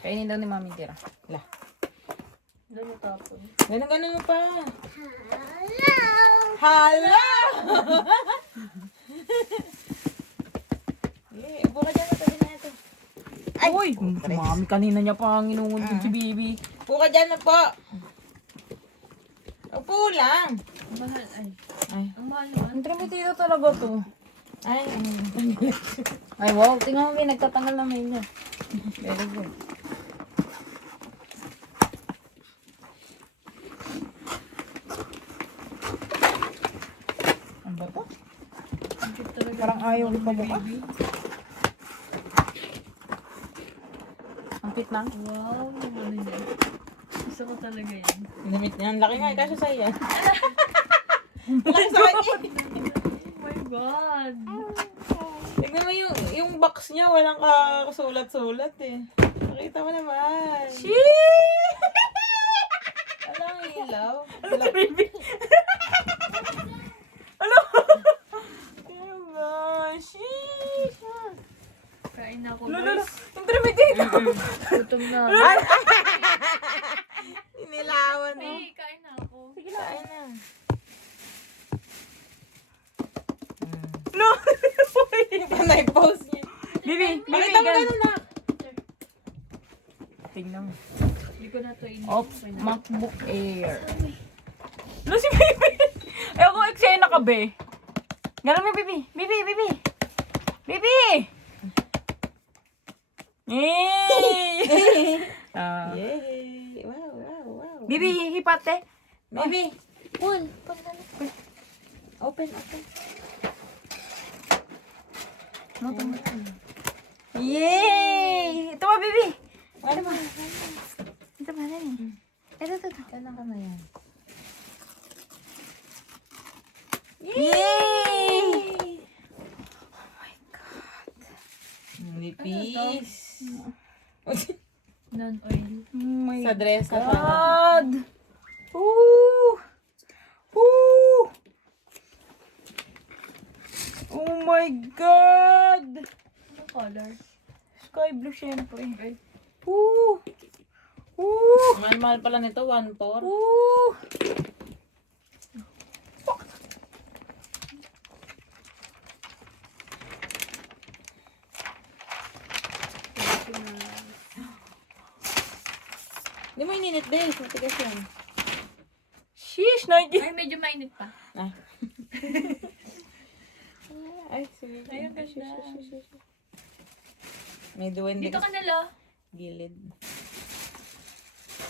Kainin daw ni Mami tira. La. Doon yung tapon. Ganun mo pa. Hala! Yeah, upo ka dyan. Matabi na ito. Ay! Uy! Mami, kanina niya pa ang inuuntog si Bibi. Upo ka dyan na po. Upo lang. Ang mahal, Ay. Ang mahal naman. Ang trimitido talaga to. Ay, ay, wow. Tingnan mo, may nagtatanggal na mail niya. Very good. Ang ba to? Ang cute talaga. Parang ayaw ipabuka. Ang cute lang. Wow, yung ano niya. Gusto ko talaga yan. Ginamit niya. Ang laki nga, kasya sa'yo yan. Laki sa kanya. Oh my God! Tignan mo yung box niya, walang kasulat-sulat eh. Nakita mo naman. Alam ang ilaw. Ano sa baby? Ano? Diba? Sheesh. Kain na ako, Lolo, guys. yung trimitido. Gutom na. Inilawan mo. Hey, kain na ako. Sige na. Kain na. No! Panay pose niya. Bibi, makita mo na na. Tingnan mo. Hindi ko na to ini. Oops, MacBook Air. Ano si Bibi? Eh ako eksena ka, be. Ganun mo, Bibi. Bibi! Yay! Yay! Wow. Bibi, hipate. Bibi. Paul, Open. Yay! Ito ba, Bibi? Ito ba? Ito ba, dali. Ito. Kailan ka na yan? Yay! Oh my God. Nipis. non-oil. Oh my Sa dress na God. Ooh! Oh my God! Anong color? Sky blue syempre. Ay. Ooh! Mahal pala nito, 1.4. Ooh! Hindi mo ininit din. Matigas yan. Sheesh! Nike! Ay, medyo mainit pa. Ah. Ay, sige. Ay, ang ganda. May duwende Dito ka na, lo. gilid.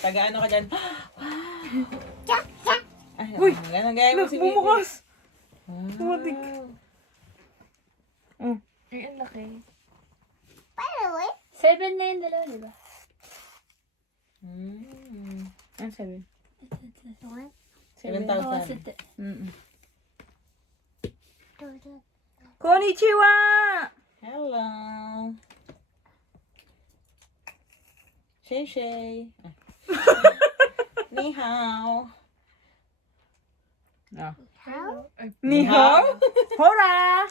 Taga ano ka dyan? Ay, Uy! Ganun gaya mo si Bibi. Bumukas! Wow. Ay, ang laki. 7 na yung dalawa, di ba? Ano sabi? 7,000. 7,000. どうぞ。 Konnichiwa! Hello! Shay Shay. Ni hao. Ah. Ay, Ni hao? Hora!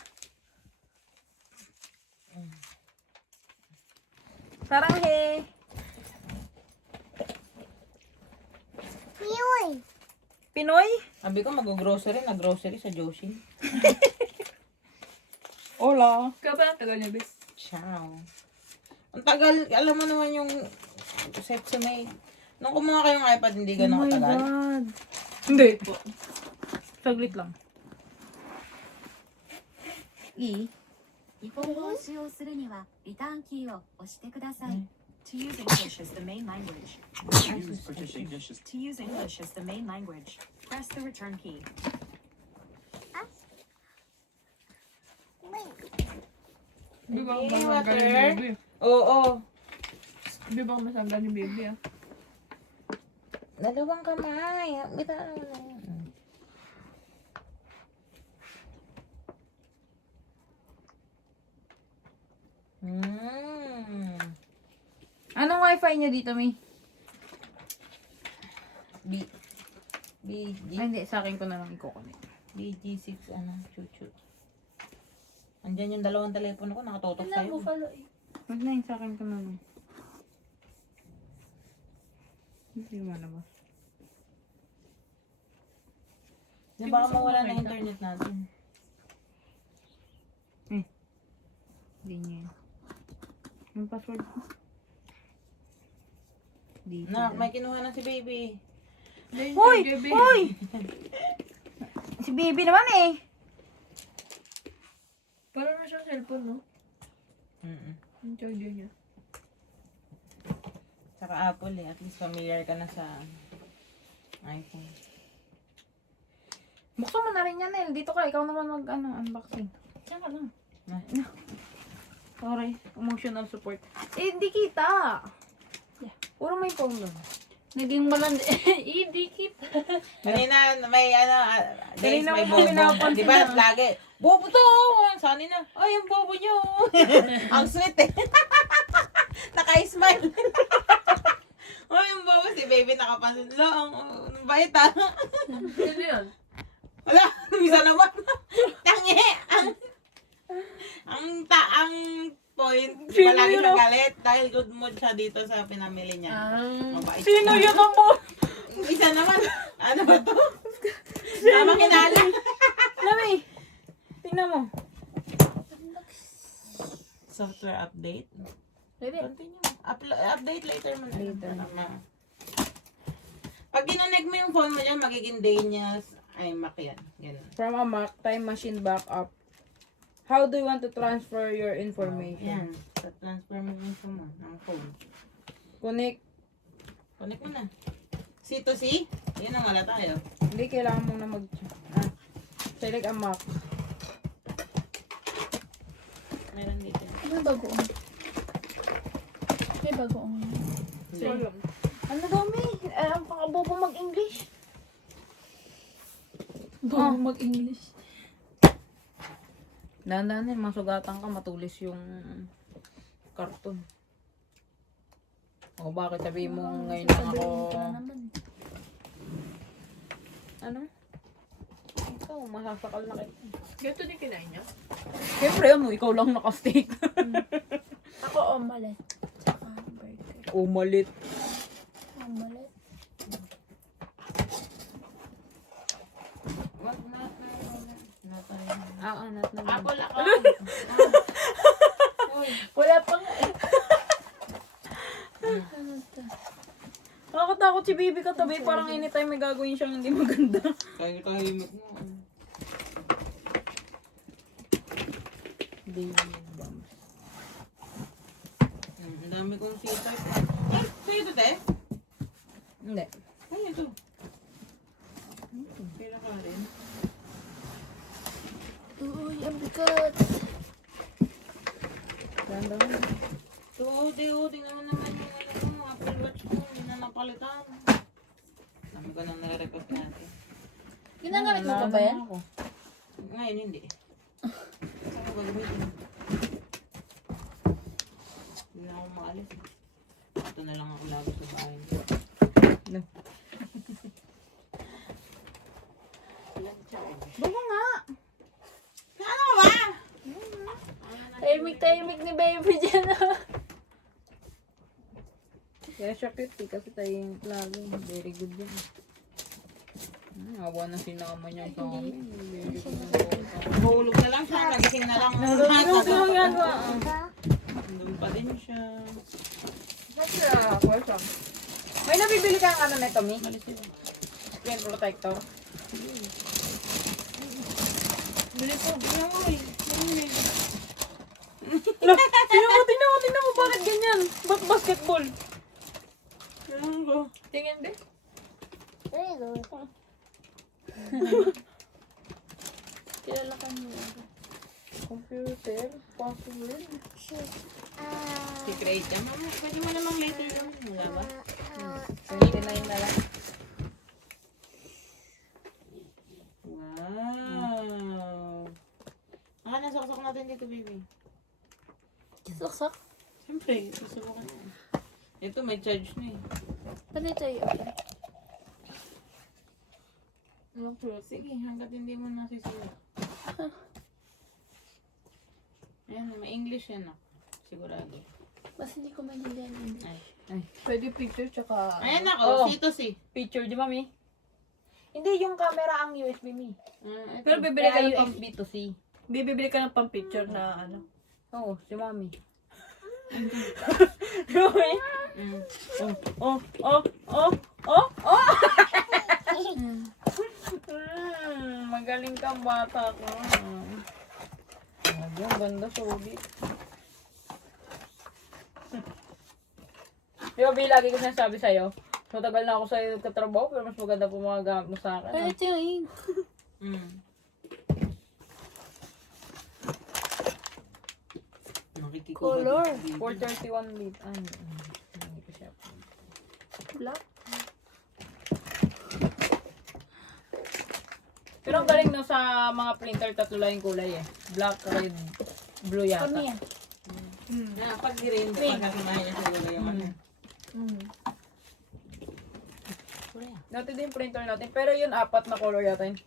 Saranghe! Pinoy? Sabi ko mag-grocery, nag-grocery sa Joshi. Hola! ikaw ba ang tagal niya, bis? Ciao. Ang tagal, alam mo naman yung Sexumate. Nung kumuha kayong iPad, hindi ganun katagal. God. Hindi. Saglit lang.日本語を使用するにはリターンキーを押してください。To use English as the main language. To use English as the main language, press the return key. Di ba Hindi, masangga ni water. baby? Oo. Di ba masangga ni baby, ah? Dalawang kamay. Bitawan mo na yun. Anong wifi nyo dito, May? BG. Ay, hindi. Sa akin ko na lang i-connect. BG6, ano, chuchu. Andyan yung dalawang telepono ko, nakatutok Ano sa'yo. mo follow, eh? Wag na yun. Sa akin ko na lang. Hindi mo na ba? Di baka mawala na internet natin. Hindi niya yun. Yung password ko. Dito. Nak, may kinuha na si baby. Hoy! Hoy! Si baby naman eh. Parang na siyang cellphone, no? Yung charger niya. Saka Apple eh. At least familiar ka na sa iPhone. Buksan mo na rin yan, El. Dito ka. Ikaw naman unboxing. Diyan ka lang. Sorry. Emotional support. Eh, hindi kita. Yeah. Puro may phone lang. Naging malandi. Hindi kita. Kanina may guys, Kanina may mo bobo. pinapansin Di ba na. lagi? Bobo to! Sani na. Ay, yung bobo nyo. Ang sweet eh. Naka-smile. Oh, yung bobo si baby nakapansin. Lo, ang bait ah. Ano yun? Wala, misa naman. Tangi. Ang point, Sino palagi yun, siya oh? galit dahil good mood siya dito sa pinamili niya. Mabait. Sino yun ang mo? Isa naman. Ano ba to? Tama kinala. Lami. Tingnan mo. Software update. Pwede. Continue. Update later mo na. Later. Pag dinonect mo yung phone mo dyan, magiging Danias iMac yan. Ganun. From a Mac, time machine backup. How do you want to transfer your information? Yan. Sa transfer mo yung phone mo ng phone. Connect. Connect mo na. C to C? Yan ang wala tayo. Hindi, kailangan mo na select a Mac. Meron dito. May bagoong. May bagoong. Ano daw, May? Ang pakabobo mag-English. Bago mag-English. Dahan-dahan masugatan ka, matulis yung karton. O bakit sabihin mo ngayon lang ako... Ano? Ikaw, masasakal na kita. Ganito din kinain niya? Siyempre, ikaw lang naka-steak. Ako omelette. Tsaka burger. Umalit. Omelette. Wag na tayo. Na tayo. Not naman. Apple ako. Wala pa nga eh. Ano to? Nakakatakot si baby katabi. Parang anytime may gagawin siyang hindi maganda. Kaya tahimik mo. Baby bumps. Ang dami kong sita. Ay, sa'yo ito, te? Hindi. Ay, ito. Pila ka rin. Uy, ang bigat. Dahan-dahan. Tingnan mo naman yung ano mo, Apple Watch mo, hindi na napalitan. Dami ko nang nare-request natin. Ginagamit mo pa ba yan? Ako. Ngayon, hindi. Saan ko ba gamitin? Hindi na ako maalis. Ito na lang ako lagi sa bahay. No. Baka nga. Ano ka ba? Tahimik ni baby dyan ah. Kaya siya cute eh, kasi tayo lagi. Very good yan. Awa na sinama niya sa amin. Very good na Mahulog na lang siya, nagising na lang. Ano yan ba? Nandun pa din siya. Question. May nabibili kang ano nito, Mi? Malis sila. Screen protector. Bili ko, binoy. Tingnan mo, bakit ganyan? Ba't basketball? Ano ko? Tingin din. Kilala ka niyo. Computer, password. Si-create ka. Mama, pwede mo namang later lang. Wala ba? 29 na lang. Wow. Naka nasaksak natin dito, baby. Saksak. Siyempre, susubukan mo. Ito, may charge na eh. Pwede tayo. Sige, hanggat hindi mo nasisiya. Ayan, may English yan ah. Sigurado. Mas hindi ko maintindihan yung English. Pwede picture tsaka... Ayan ako, Oo. C to C. Picture, di mami? Hindi, yung camera ang USB mi. Pero bibili ka ng pang... USB to C. Bibili ka ng pang picture na ano. Oo, si mami. Si mami? Mm. Oh! Magaling kang bata ko. Ang ganda, solid. Di ba, Bi, lagi ko sinasabi sa'yo, matagal na ako sa'yo katrabaho, pero mas maganda po mga gamit mo sa akin. Ay, ito yung ink. Mm. Nakikikuha. Color. 431 lit. Ano? Hindi ko siya. Black. Pero ang galing no sa mga printer, tatlo lang yung kulay eh. Black, red, blue yata. Kami yan. Na, pag green, pagkakamahin niya siguro yung ano. Dati din yung printer natin. Pero yun, 4 na color yata yun.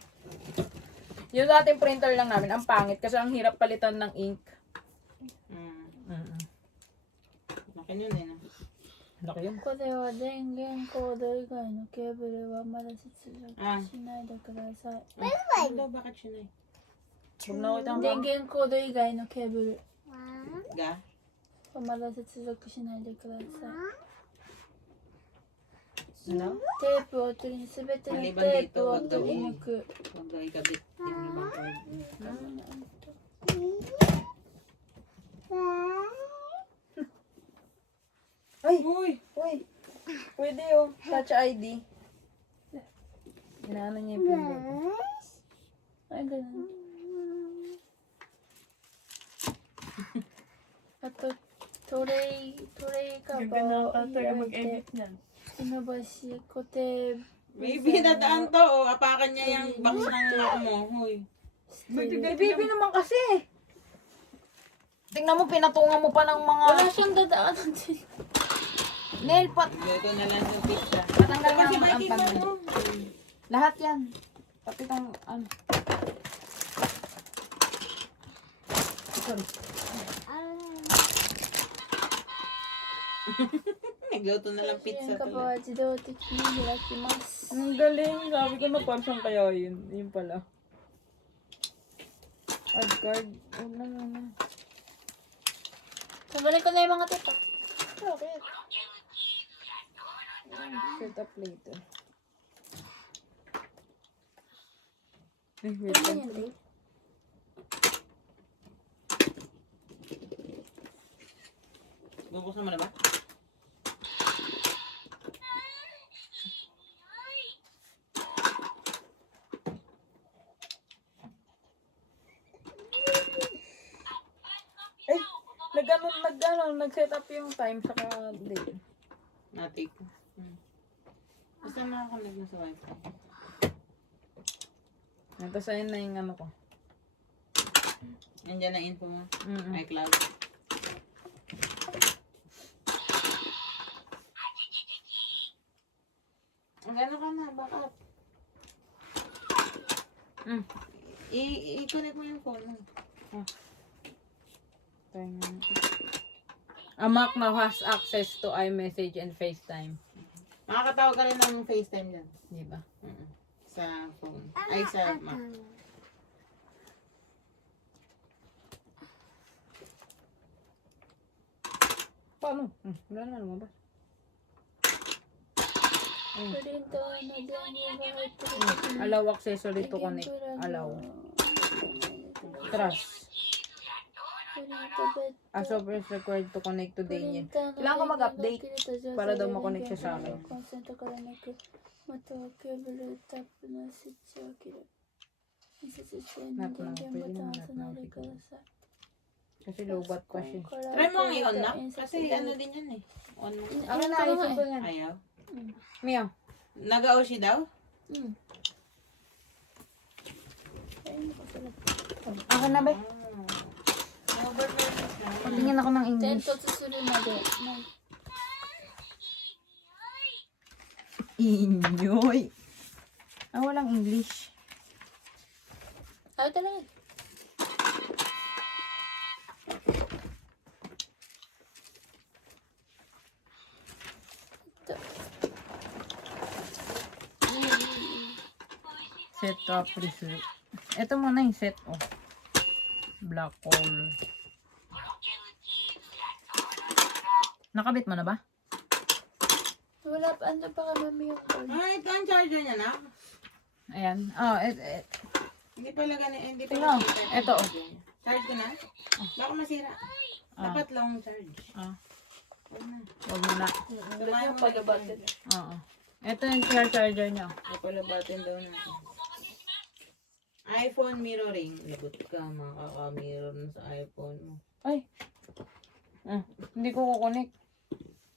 Yung ating printer lang namin, ang pangit. Kasi ang hirap palitan ng ink. Laki yun eh. No? Laki yun. ここでは電源コード以外のケーブルはまだ接続しないでください。 Ano daw, bakit siya na Huwag na kita 電源コード以外のケーブル Ga? はまだ接続しないでください。 Ano? テープを取り、すべてのテープを取り抜く。 Huwag daw ikabit yung ibang cord. Ay! Uy! Pwede yung Touch ID. Inaano niya yung finger. Ay, ganun. あと、トレイカバーを開いて、伸ばし、固定 Baby, dadaan to. O, apakan niya yung box ng ako mo. Huy. Baby naman kasi! Tingnan mo, pinatungan mo pa ng mga Wala siyang dadaanan din. nail pot. Dito na lang yung pizza. Patanggal Kasi naman ang bakit pag mo? lahat yan. Pati itong ano. Sorry. Nagluto na lang pizza 電源カバー tuloy. は自動的に開きます。 Ang galing. Sabi ko na parang kaya yun. Yun pala. Add card. Huwag na muna. Tanggalin ko na yung mga tita. Bakit? Set up later. Ay, wait Ano lang. yan, Dave? Bubuksan mo na ba? Nag-set up yung time saka date. Natik. Basta makakonect na sa wifi. Tapos ayun na yung ano ko. Nandiyan na info mo. Mm-mm. iCloud. Ang ano ka na, backup. I-connect mo yung phone mo. A Mac now has access to iMessage and FaceTime. Makakatawag ka rin ng FaceTime dyan. Di ba? Sa phone. Ay, sa Mac. Paano? Wala na lumabas. プリンターの電源が入ってる時に Allow accessory to connect. Allow. Trust. プリントベッ A software is required to connect to プリ Daniel. ンターの Kailangan ko mag-update 電源が切れた状態で para daw makonect siya sa akin. コンセントから抜くまたはケーブルタップのスイッチを切る印刷して電源ボタンをつないでください Kasi low-bat pa siya. Try mo ang i-on na. Kasi ano din yun eh. On mo. Ano na, ayusin ko yan. Ayaw. Mio. Nag-Aoshi daw? Ako na ba? Overversus lang. Patingin ako ng 点 English. 突するまでもう Inyoy. Walang English. ayaw talaga Set up reset. Ito muna yung set, oh. Black hole. Nakabit mo na ba? Wala pa, ano pa ka mami yung cord? Ito ang charger niya na. Ayan. Oh, Hindi pala ganun. Hindi Tingnan, pala kita. ito, oh. Charge ko na? Baka masira. Dapat long charge. Ah. Huwag na. Huwag mo na. Kumain mo pala na button. Oo. Ito yung charger niya. Ay pala button daw natin. iPhone mirroring. Lagot ka, makaka-mirror na sa iPhone mo. Ay. Hindi ko kukunik.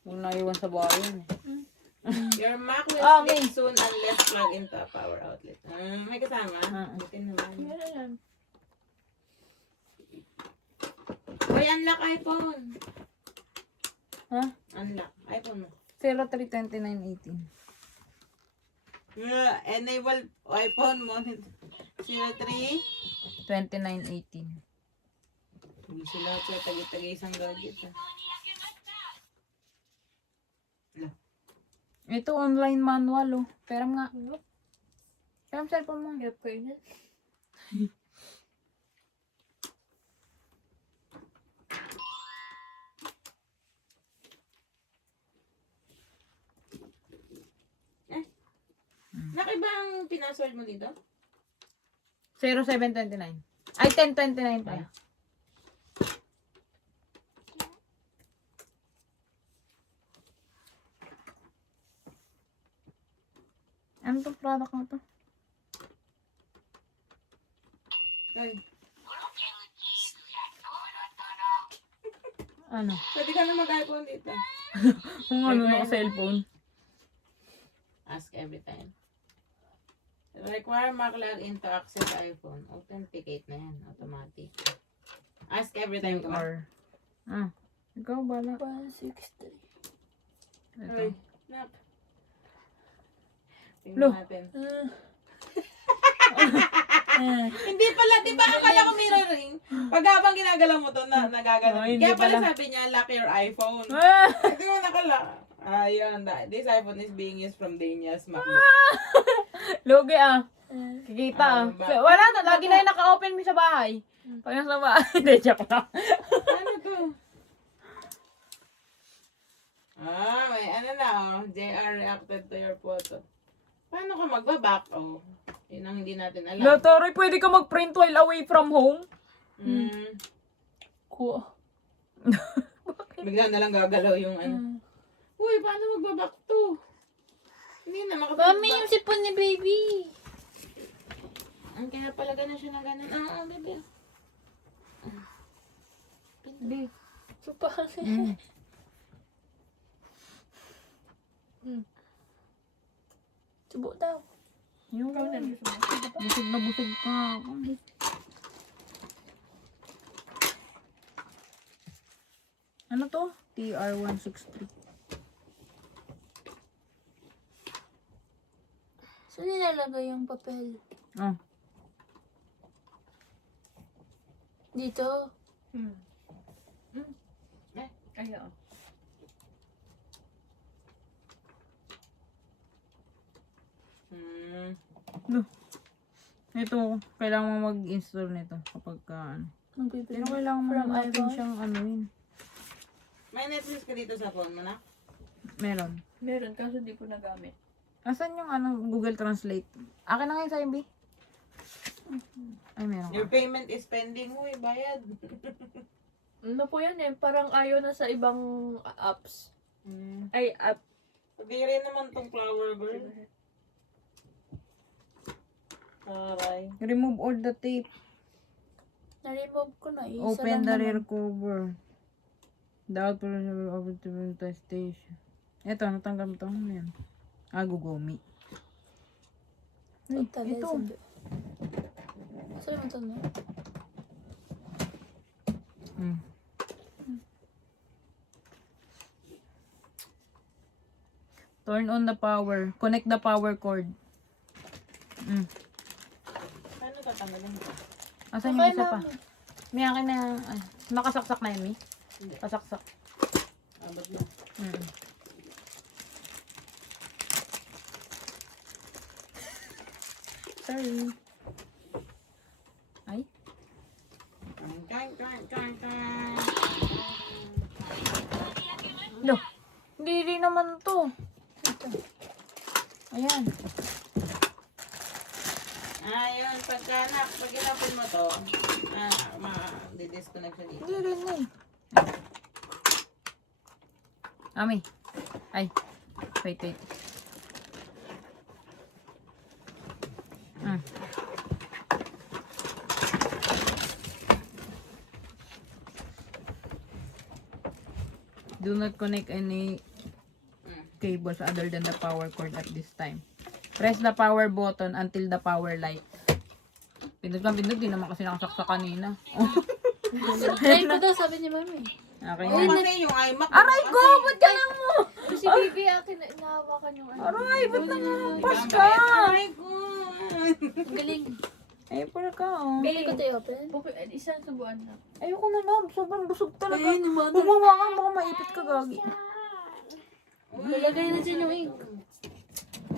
Huwag naiwan sa bahay yun eh. Your Mac will Okay. sleep soon unless plug into a power outlet. May kasama? Butin naman. Meron lang. Uy, unlock iPhone. Ha? Unlock. iPhone mo. 032918. Enable iPhone mo. 03. 2918. Hindi sila sa tagi-tagi isang gadget. Ito online manual oh. Pero nga. Pero cellphone mo. Hirap ko yun. Nakiba ang pinasword mo dito? 0729. Ay, 1029 pala. Ano tong product mo to? Ay, Ano? pwede ka na mag-iPhone dito. Kung ano na cellphone. Ask every time. Require Mac login to access iPhone. Authenticate na yan. Automatic. Ask every time ko. Or, ikaw bala. 163. Ito. Nap. Lo. Tingnan natin. Hindi pala, di ba akala ko mirroring? Pag habang ginagalaw mo to, nagagalaw. Oh, hindi Kaya pala pala. sabi niya, lock your iPhone. Ah! Hindi mo nakala. Ayun, this iPhone is being used from Dania's MacBook. Lugi Kikita Wala na, lagi na yung naka-open mo sa bahay. Pag nasa bahay, hindi, joke lang. Ano to? May ano na, JR reacted to your photo. Paano ka magbaback? Yun ang hindi natin alam. Latory, pwede ka mag-print while away from home? Kuha. Bigla na lang gagalaw yung ano. Uy, paano magbaback to? Hindi na Mami, makapag-back. yung sipon ni baby. Kaya pala ganun siya na ganun. Baby. Hindi. Supa. Subo daw. Yung busog na busog ka. Ano to? TR163. Saan nilalagay yung papel? Oh. Dito. Ayan. Ito, kailangan mo mag-install nito kapag ka, ano. Magpipili. Pero kailangan mo From natin iPhone? siyang ano yun. May Netflix ka dito sa phone mo na? Meron. Meron, kaso di ko nagamit. Asan yung ano, Google Translate? Akin na ngayon sa MB. Ay, meron Your ka. payment is pending. Uy, bayad. Ano po yan parang ayaw na sa ibang apps. Ay, app. Sabi rin naman tong flower girl. Aray. Remove all the tape. Na-remove ko na. Isa Open lang the naman. rear cover. The output of the test station. Ito, natanggal mo ito. Ano yan? Gugumi. Ay, Puta, ito. Saan mo ito na? Turn on the power. Connect the power cord. Paano tatanggalin ito? Asan yung isa pa? May akin na, nakasaksak na yun, Mi? Hindi. Kasaksak. Ba't na? Sorry. Ay. No. Hindi naman to. Ito. Ayan. Ayun, pag inapin mo to, ma-disconnect siya dito. Hindi rin eh. Ami. Ay. Wait. Do not connect any cables other than the power cord at this time. Press the power button until the power light. Pindot, di naman kasi nakasaksa kanina. Try ko daw, sabi ni Mami. Okay Oo, na. kasi yung iMac. Aray ko! Ba't ka lang mo? Kasi baby akin, nahawakan yung ano. Aray! Ba't nangarampas ka? Aray ko. Ang galing. April ka oh. Bili ko tayo open. Isang subuan na. Ayoko na lang. Sobrang busog talaga. Ay, naman. Bumawa ka, baka maipit ka gagi. Lalagay na dyan yung ink.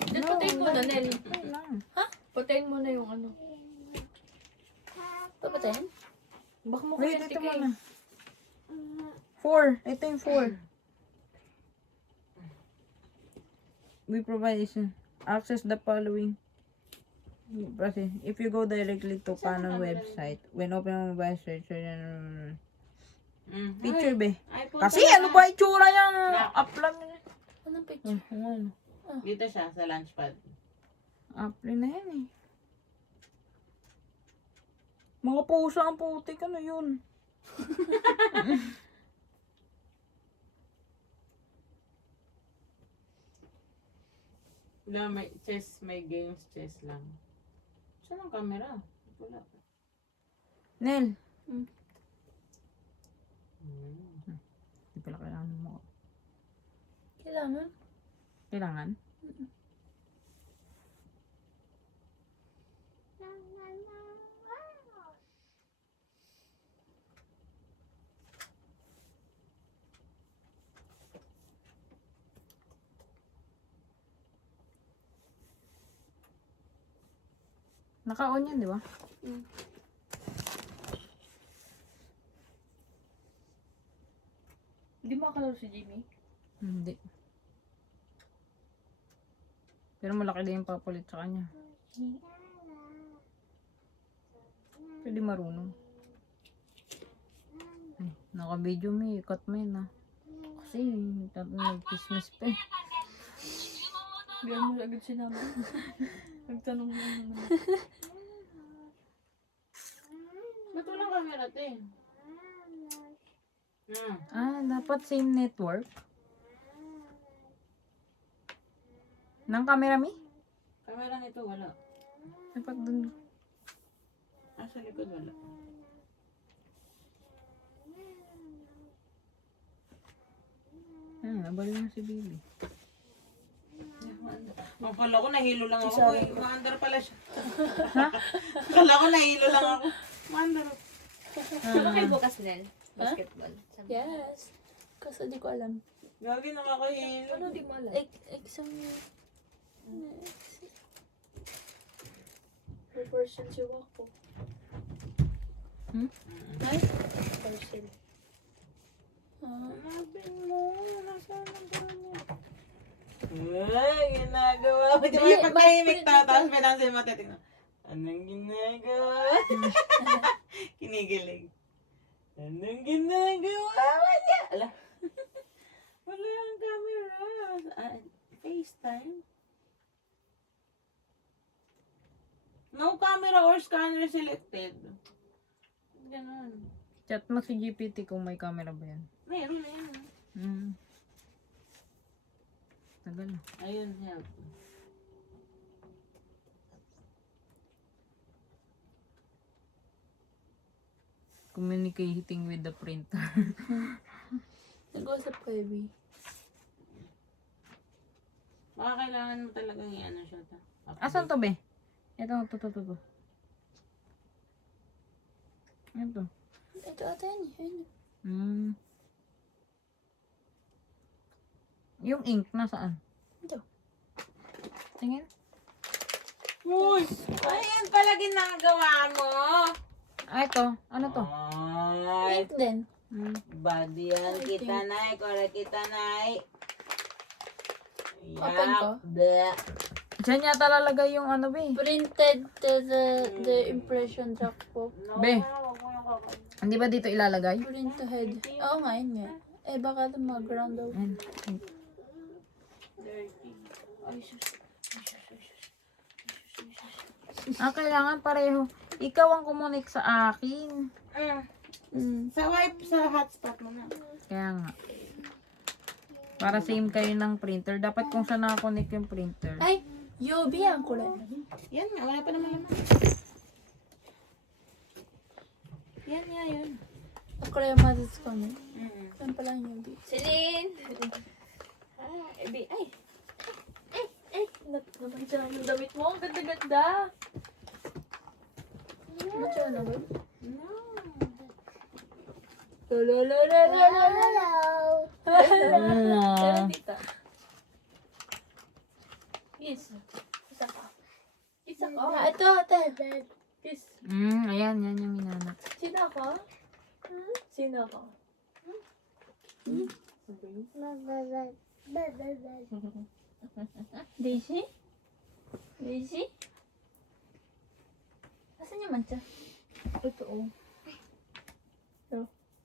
Diyan, patayin mo na, Nel. Ay lang. Patayin mo na yung ano. Papatayin? Baka mo Wait, kuryente ito ka muna. 4. Ito yung 4. We provide access the following. Kasi, if you go directly to Canon website, when open ang mobile search, picture be. iPhone Kasi talaga. ano ba itsura yung upload na yan? Anong picture? Ano? Dito siya, sa launchpad. Upload na yan eh. Mga pusa ang putik, ano yun? Wala, may chess, may games, chess lang. Saan ang camera? Wala. Nel. Hmm. Hindi pala kailangan mo. Kailangan? Kailangan? Naka-on yan, di ba? Hindi mo makalaro si Jimmy. Hindi. Pero malaki din yung papalit sa kanya. Pwede marunong. Ay, naka-video mo eh. Cut mo yun ah. Kasi nag-kismis pa eh. Bigyan mo agad sinabi. Nagtanong mo naman. Ba't walang camera, te? Dapat same network. Nang camera mi? Camera nito, wala. Dapat dun. Sa likod, wala. Nabali na si baby. Ang kala ko nahilo lang ako. Uy, maandar pala siya. Kala ko nahilo lang ako. Maandar. Bakit bukas, Nel? Basketball. Yes. Kasi di ko alam. Gagi, nakakahilo. Ano di mo alam? Exam Proportion si Wako. Ay? Parcel. Hanapin mo. Nasaan ang niya? Ay, ginagawa mo. Di ba Dali, yung pagkahimik mas- tapos pinansin mo titignan. Anong ginagawa? Kinigilig. Anong ginagawa niya? Ala. Wala ang camera. FaceTime? No camera or scanner selected. Ganon. Chat mo si GPT kung may camera ba yan. Meron na yan. Tagal na. Ayun, help. Communicating with the printer. Nag-usap kayo, B. Baka kailangan mo talagang i-ano siya. Asan to be? Ito. Ito. Ito ata yan. Yung ink, nasaan? Ito. Tingin. Uy! Ayan pala ginagawa mo. Ah, ito. Ano to? Ay, Pink din. body yan kita, Nay. Kora kita, Nay. Open ko? Bleh. Diyan yata lalagay yung ano, be. Printed the impression drop po. Be. Hindi ba dito ilalagay? Print to head. Oo nga, yun nga. Eh, baka mag-ground daw. Ayan. Ah, kailangan pareho. Ikaw ang kumunik sa akin. Sa wipe, sa hotspot mo na. Kaya nga. Para same kayo ng printer. Dapat kung saan nakakonik yung printer. Ay, UV ang kulay. Yan nga, wala pa naman naman. Yan nga yun. Ang kulay ang matis ko niya. Saan pala yung UV? Celine! Ebi, ay! Naman siya ng damit mo. Ang ganda-ganda. Ba't siya ano ba? Ah. Tita. Kiss. Isa ka. Isa ka. Ah, ito, ate. Kiss. Ayan, yan yung minanap. Sino ako? Sino ako? Daisy? Daisy? Asan yung mancha? Ito, oh.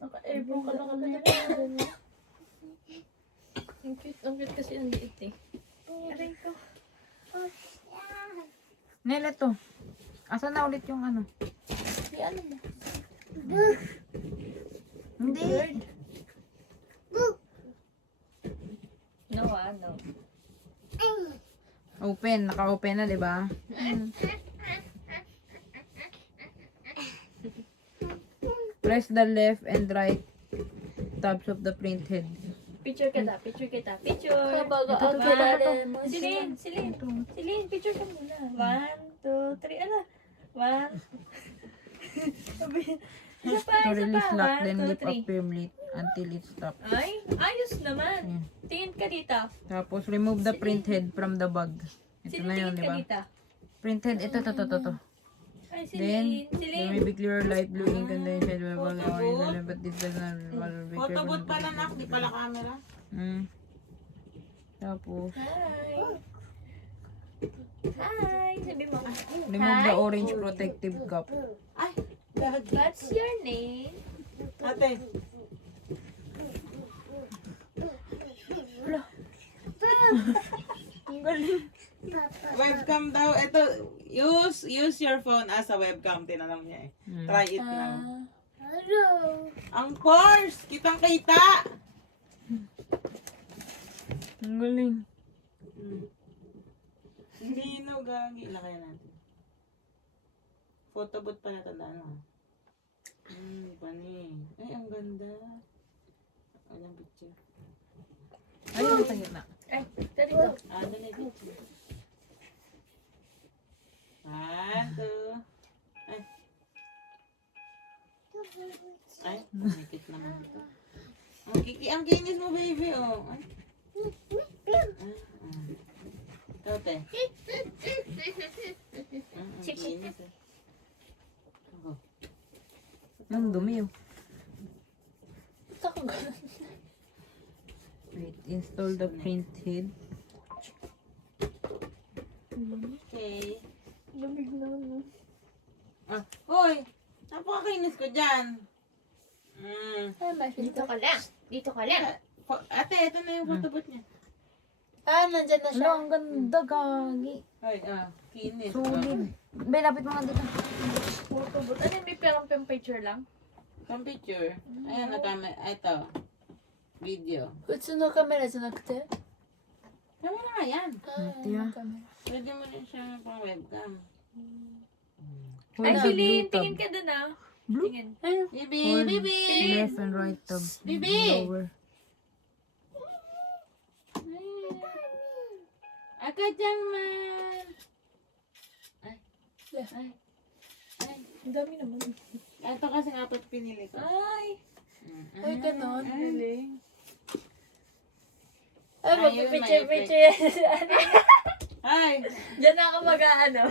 Naka-airborne ka lang agad. Ang cute kasi ang liit eh. Aray ko. Nel, ito. Asan na ulit yung ano? Di ano mo? Hindi. No, no. Open. Naka-open na, di ba? Press the left and right tabs of the print head. Picture kita, picture kita. Picture. Kabaga Ito, ang ito, kilala ito. mo. Celine, Celine, picture ka muna. 1, 2, 3, ano? 1. Isa pa, To isa release pa. lock, 1, then 2, lift up 3. firmly until it stops. Ay, ayos naman. Ayan. Tingin ka dito. Tapos, remove the print head from the bag. Ito na yun, Tingin di ka ba? dito. Print head, ito. Ay, Then, Celine, there may be clear light blue ink and then shed Photo but this does not be Photobooth pala, nak. Di pala camera. Tapos, Hi, sabi mo. remove the orange protective cup. Ay, gagi. What's your name? Ate. Webcam daw. Ito, use your phone as a webcam. Tinanong niya eh. Try it now. Ang force! Kitang-kita! Ang galing. Hindi no, gagi. Ilakay natin. Photobooth pa natandaan mo. Pani. Ay, ang ganda. Walang picture. Ayun, sa gitna. Ay, dito. Dali picture. 1, 2. Ay, nakikit naman ito. Ang kinis mo, baby, oh. Ay. Tote. Ang kinis, eh. Oh. Ang dumi, oh. Ba't ako ganun? Wait, install the print head. Okay. Lamig na ano. Hoy! Napakakinis ko dyan. Ay, may filter. Dito ka lang. Ate, ito na yung photobooth niya. Ah, nandyan na siya. Ano, ang ganda, gagi. Hoy, kinis. Solid. Be, lapit mo nga dito. Photobooth. Ano yung may perang picture lang? Some picture. Ayan, ito. Video. 普通のカメラじゃなくて Tama na nga yan. Tiya. Pwede mo rin siya pang webcam. Hold Ay, the Celine, blue tab. tingin ka dun ah. Blue? Tingin. Bibi, Hold bibi! left and right tab. Bibi! Lower. Aka dyan man. Ay. Ang dami naman. Ito kasi apat pinili ko. Ay. Ay, ganon. Galing. Ay, Ayun, magpipicture-picture yan. Ay! Diyan na ako mag-ano.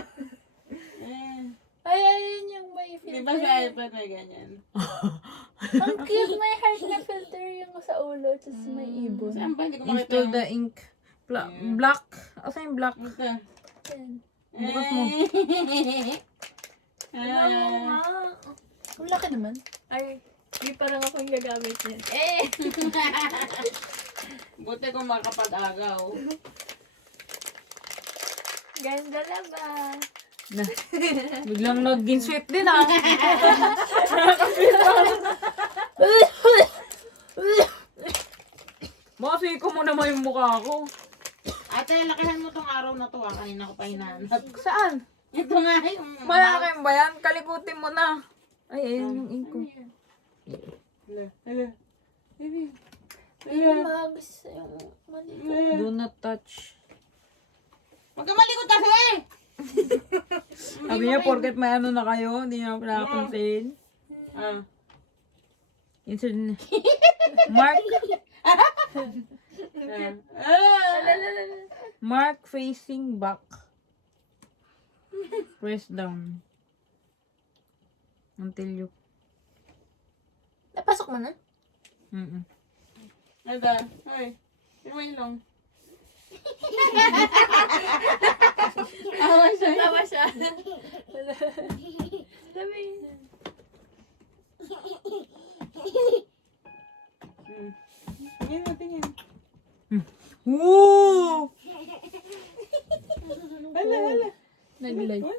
Ay, ayun yung may Di ba filter. sa iPad may ganyan? Ang cute, may heart na filter yung sa ulo, tapos may ibon. Saan ba? Hindi ko makita Install yung... the ink. Black. Asa yung black? Ito. Yan. Bukas mo. Ang laki naman. Ay, di parang ako yung gagamit niyan. Buti kung makapag-agaw. Ganda na ba? Biglang naging sweet din ah. Kasi ko mo naman yung mukha ko. Ate, lakihan mo tong araw na to ah. Kanina ko pa hinahanap. Saan? Ito nga yung... Malaki ba yan? Kalikutin mo na. Ay, ayun yung ink ko. Hala. Hindi mahagis yung mali. Do not touch. Huwag ka malikot kasi eh! Sabi niya, porket may ano na kayo, hindi niya pinapansin. Ah. Insert na. Mark. Mark facing back. Press down. Until you... Napasok mo na? Ada. Ay. Yung lang. Awa siya. Tawa siya. Dami. Tingin mo, tingin. Woo! Hala. Nag-live.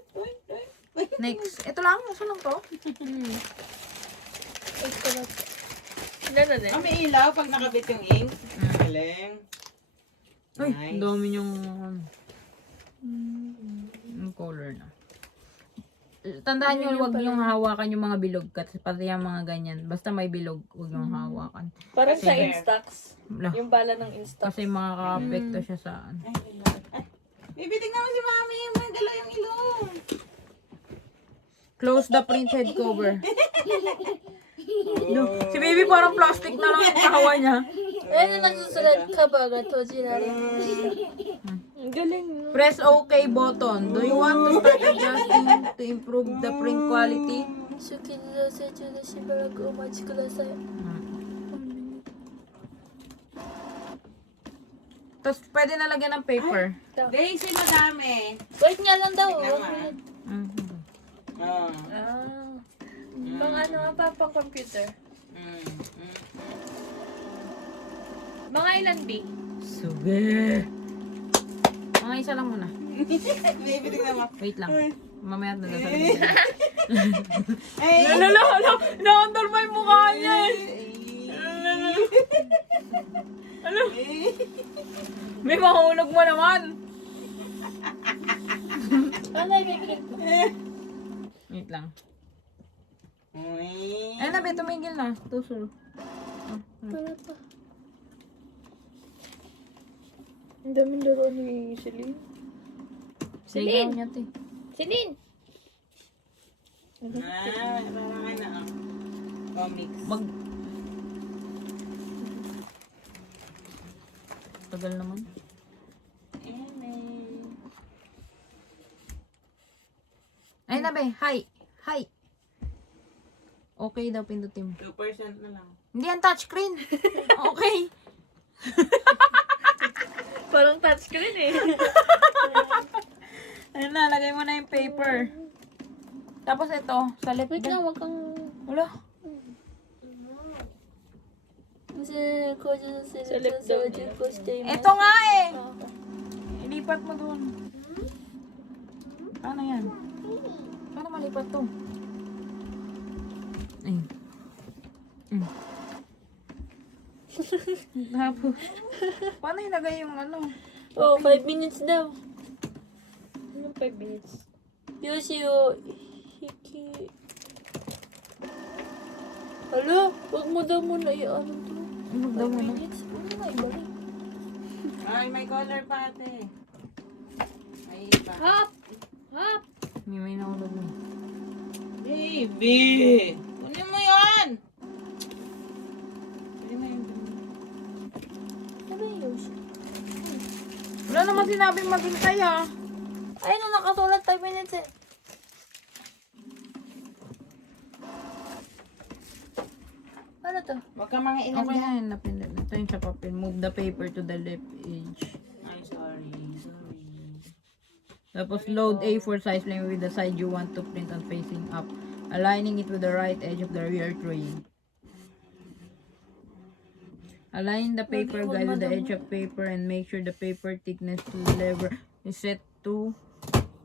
Next. Ito lang. Ito lang to. Ganda din. Ah, may ilaw pag nakabit yung ink. Galing. Ay, Nice. ang dami yung yung color na. Tandaan nyo, huwag yung hawakan yung mga bilog. Kasi pati yung mga ganyan. Basta may bilog, huwag yung hawakan. Parang sa Sige. Instax. Wala. Yung bala ng Instax. Kasi makaka-apekto siya sa ano. Ay, bibitig naman si Mami. May dalaw yung ilong. Close the printed cover. No, si baby parang plastic na lang yung kahawa niya. Ayun na nagsusulat ka ba ga tojirare. Ang galing. No? Press OK button. Do you want to start adjusting to improve the print quality? 出勤造成中でしばらくお待ちください。 Tapos pwede na lagyan ng paper. Daisy, madami. Wait nga lang daw. Tignan mo, ah. Mhm. Oh. Ah. Pang ano nga pa, pang computer. Mga ilan, B? Suge. Mga isa lang muna. Bibitig naman. Wait lang. Mamaya na sa Ay! Hala. Naandar pa yung mukha niya eh. May mahulog mo naman. Ano yung click mo? Wait lang. Uy. Ay na, tumigil na. Tusol. Para pa. Ang daming laro ni Celine. Sigaw niya to eh. Celine! Parang ano. Comics. Tagal naman. Ay na be, hi. Okay daw, pindutin mo. 2% na lang. Hindi yan touchscreen. Okay. Parang touchscreen eh. Ayun na, lagay mo na yung paper. Tapos ito, sa left. Wait lang, wag kang... Wala. Kasi, kojo no seru to sa juko shite imasu. Ito nga eh. Ilipat mo doon. Paano yan? Paano malipat to? Ay. Tapos, paano ilagay yung ano? Oh, 5 minutes daw. Anong 5 minutes? Yoshi o hiki... Hala, wag mo daw muna i-ano to. Ano daw 5 mo na? minutes? Ano na ibalik? Ay, may color pa ate. May iba. Hop! Hop! May nahulog mo. Baby! Kunin mo yan! Kunin mo yung... Ano yung Yoshi? Wala naman sinabing maghintay ah. Ay, no, nakasulat 5 minutes eh. Ano to? Wag ka mga ilan Okay dyan. na yun, napindot na. Ito yung sa papel. Move the paper to the left edge. I'm sorry. Tapos load A4 size line with the side you want to print on facing up. Aligning it with the right edge of the rear tray. Align the paper guide with the edge of paper and make sure the paper thickness lever is set to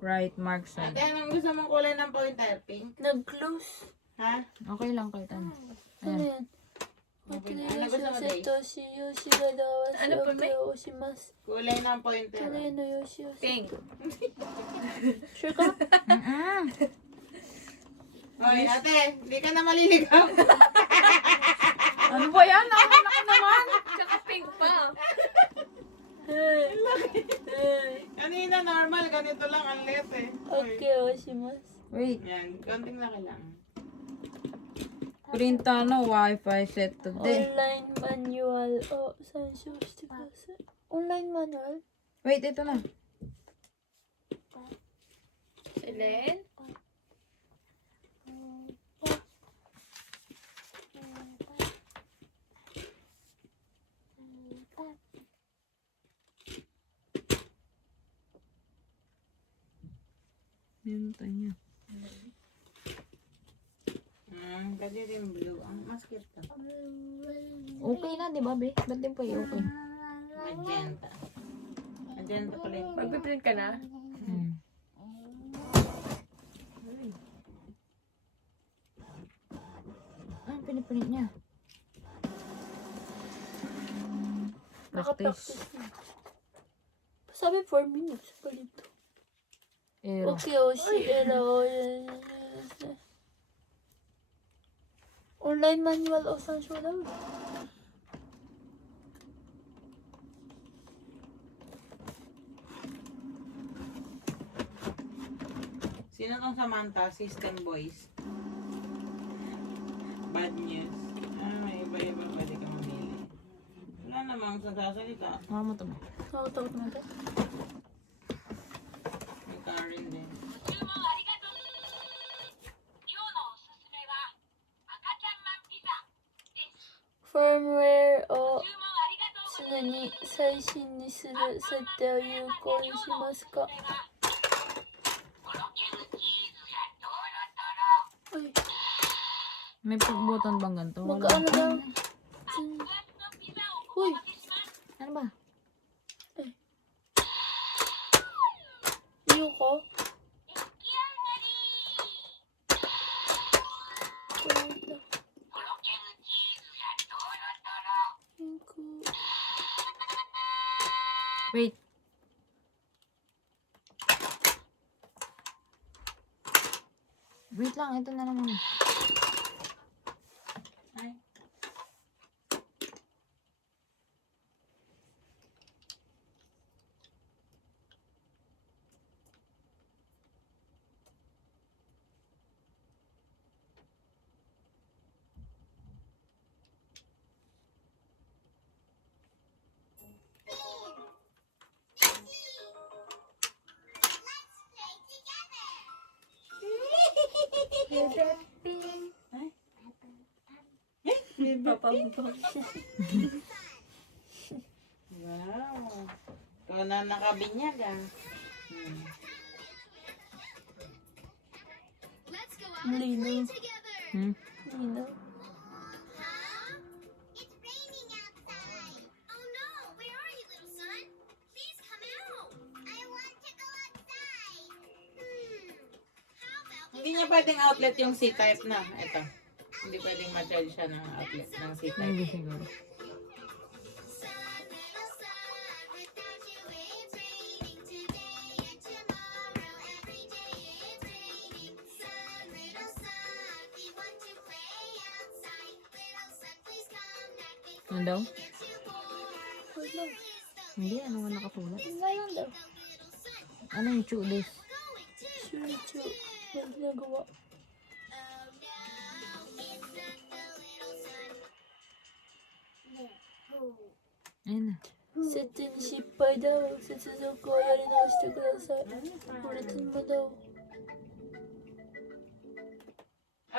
right mark side. Ate, anong gusto mong kulay ng pointer? Pink? Nag-close. Ha? Okay lang kahit ano. Ano yan? Ano gusto mo, Day? Satoshi Yoshigadawa Ano po, May? Oshimasu. Kulay ng pointer. Tuloy no Yoshi. Pink. Sure ka? Hoy, ate, hindi ka na maliligaw. Ano ba yan? Nakakala ko naman. Tsaka pink pa. Kanina normal, ganito lang ang lit eh. Okay, Oshimasu. Wait. Yan, konting laki lang. Print Wi-Fi set to the. Online manual. Oh, sansho shite kudasai. Online manual? Wait, ito na. Ellen? Yan tayo niya. Pwede rin blue. Ang mas cute to. Okay na, di ba, be? Ba't din pa yung okay? Magenta. Magenta pala yung Magpiprint ka na? Piniprint niya. Nakapractice Practice. na. Sabi 4 minutes pa dito. Ero. Okay, Oshi. Hello. Online manual o sansho daw. Sino tong Samantha? System Boys. Bad news. May iba-iba pwede ka mamili. Wala namang sasasalita. Mama to ba? Nakakatakot naman ito. May Karen din. Firmware を常に最新にする設定を有効にしますか? Ay, May button bang ganito? Wala. magkaano daw? Uy, Ano ba? Yuko? Wait. Wait lang, ito na naman. Ay. Wow. Ikaw na nakabinyag ah. Lino. Hmm? Lino. It's raining outside. Oh no, where are you, little son? Please come out. I want to go outside. How about Hindi niya pwedeng outlet yung C-type na. Ito. Hindi pwedeng ma-charge siya ng outlet ng C-type. Hindi siguro. sun, little sun, without you it's raining today and tomorrow. Every day it's raining. Sun, little sun, we want to play outside. Little sun, please come back before Ano daw? it gets too warm. Wala. Hindi, ano nga nakasulat? Ngayon daw. Ano yung chew this? Shurichu. Ang ginagawa. Ayun na. 設定に失敗だわ。接続をやり直してください。これともだわ。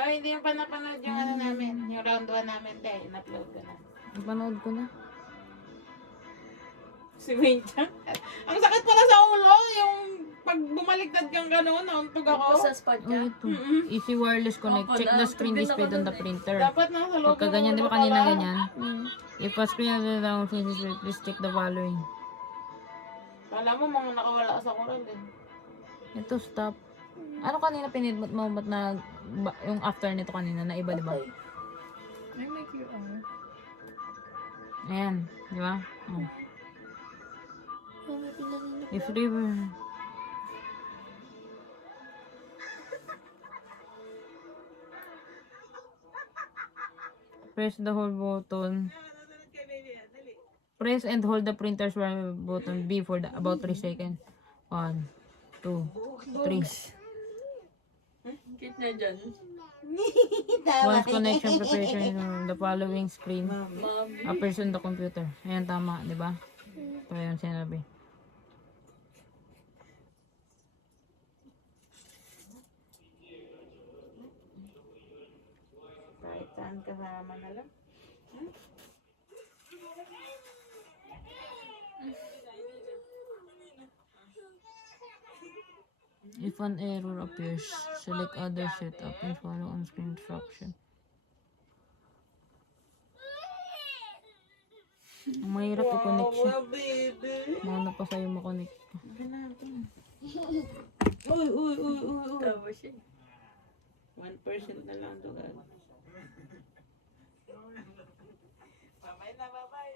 Oh, hindi yung napanood yung ano namin. Yung round 1 namin, te. In-upload ko na. Ipanood ko na. Si Wayne Chang. Ang sakit pala sa ulo. Yung pag bumaliktad kang gano'n, nauntog ako. Sa spot Oh, ito. Easy wireless connect. Check the screen display on the printer. Dapat nasa loob. Pagka ganyan, di ba kanina ganyan? If a screen has a down display, please check the following. Kala mo, mga nakawala sa koral din. Ito, stop. Ano kanina pinindot mo? Ba't yung after nito kanina, na iba, di ba? Ay, may QR. Ayan, di ba? Oh. If river. Press the hold button. Press and hold the printer's button B for about 3 seconds. 1, 2, 3. Kit na dyan. Once connection preparation the following screen appears on the computer. Ayan, tama, di ba? Ito yung sinabi. Kahit saan kasama na lang. If an error appears, select other setup and follow on-screen instruction. Ang mahirap i-connect siya. Mauna pa sa'yo makonect. Uy. Tawa siya. 1% na lang to, guys. Babay na, babay.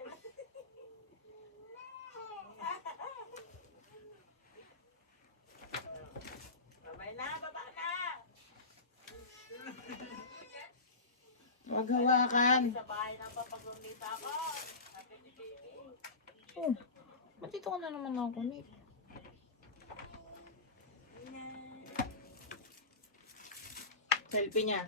Babay na, babay na. Huwag hawakan. Oh, ba't dito ka na naman nakakonect? Selfie niya.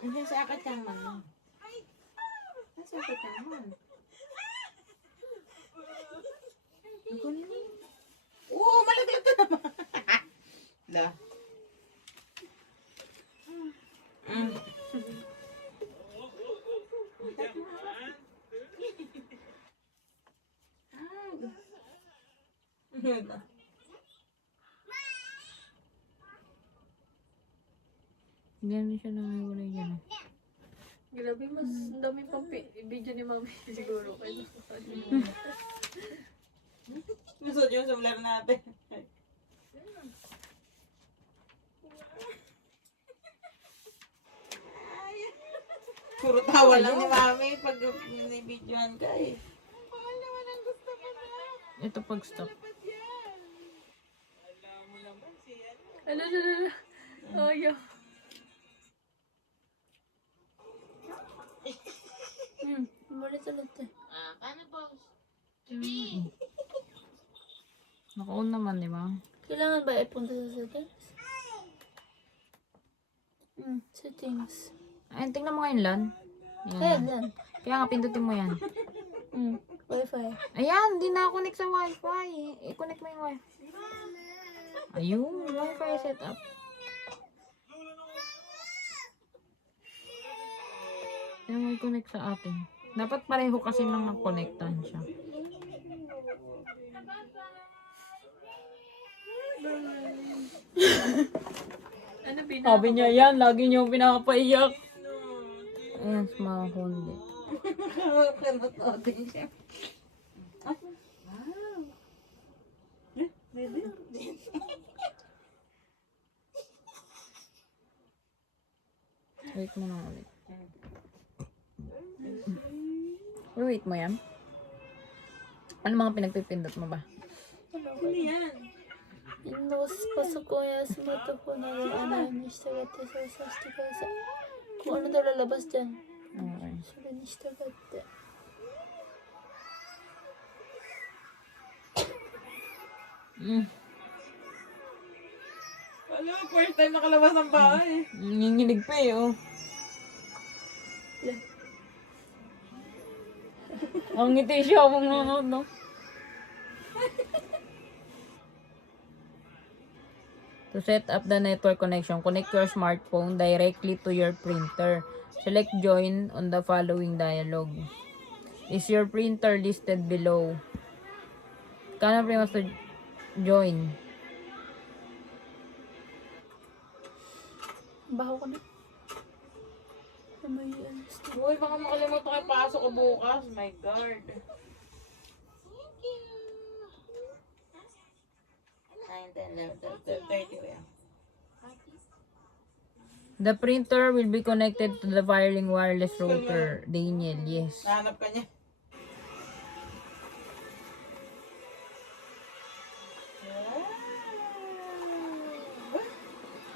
Hindi sa akat kang man. Nasa akat kang man. Oo, malaglag ka naman. La. Hindi na siya nangiwalay dyan. Grabe, mas dami pang video ni Mami siguro. Kaya Gusto yung sumlar natin. Puro tawa lang ni Mami pag nabidyoan ka eh. Mahal naman ang gusto mo na. Ito pag stop. Ano. Oh, yeah. Umalit ulit eh. Paano po? Naka-on naman, di ba? Kailangan ba ipunta sa settings? Settings. Ayun, tingnan mo ngayon, Lan. Ayan, yan. Kaya nga, pindutin mo yan. Wi-Fi. Ayan, hindi na connect sa Wi-Fi. I-connect mo yung Wi-Fi. Ayun, Wi-Fi setup. Yan mo i-connect sa atin. Dapat pareho kasi nang nag-connectan siya. Ano Sabi niya yan, lagi niyo pinapaiyak. Ayan, smartphone din. Kanot-notin siya. Wait mo lang ulit. Wait mo yan? Ano mga pinagpipindot mo ba? Windows パソコンやスマートフォンなどの案内に従って操作してください。kung ano daw lalabas dyan. Okay. それに従って。 Ano, first time nakalabas ng bahay. Nanginginig pa eh, oh. Ang ngiti siya mong nanonood, no? To set up the network connection, connect your smartphone directly to your printer. Select join on the following dialog. Is your printer listed below? Kana prima to join. Baho ko na. Ano yun? Uy, baka makalimutan kayo pasok ko bukas. My God. 9, 10, 11, 12, 30 yan. The printer will be connected to the wiring wireless router. Daniel, yes. Nahanap ka niya.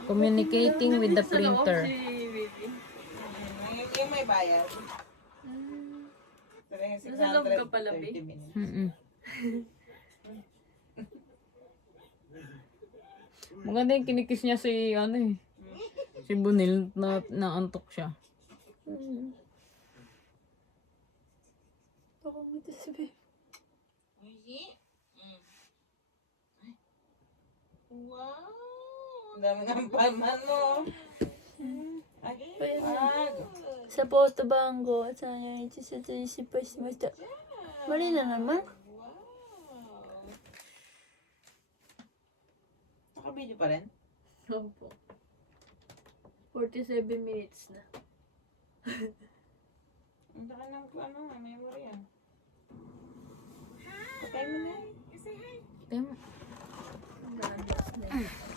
Communicating with the printer. Yung may bayad. Nasa loob ka pala, babe? 30 minutes. Mm-mm. Maganda yung kinikis niya si, ano eh. Si Bunil na naantok siya. Ako ngiti si babe. Wow! Ang dami ng palman mo. Ay, wag. サポート番号341設置失敗しました。マリーナnaman? Naka-video pa rin? Opo. 47 minutes na. Ang laki ng memory yan. Patay mo na. Tama. Hanggang alas 9.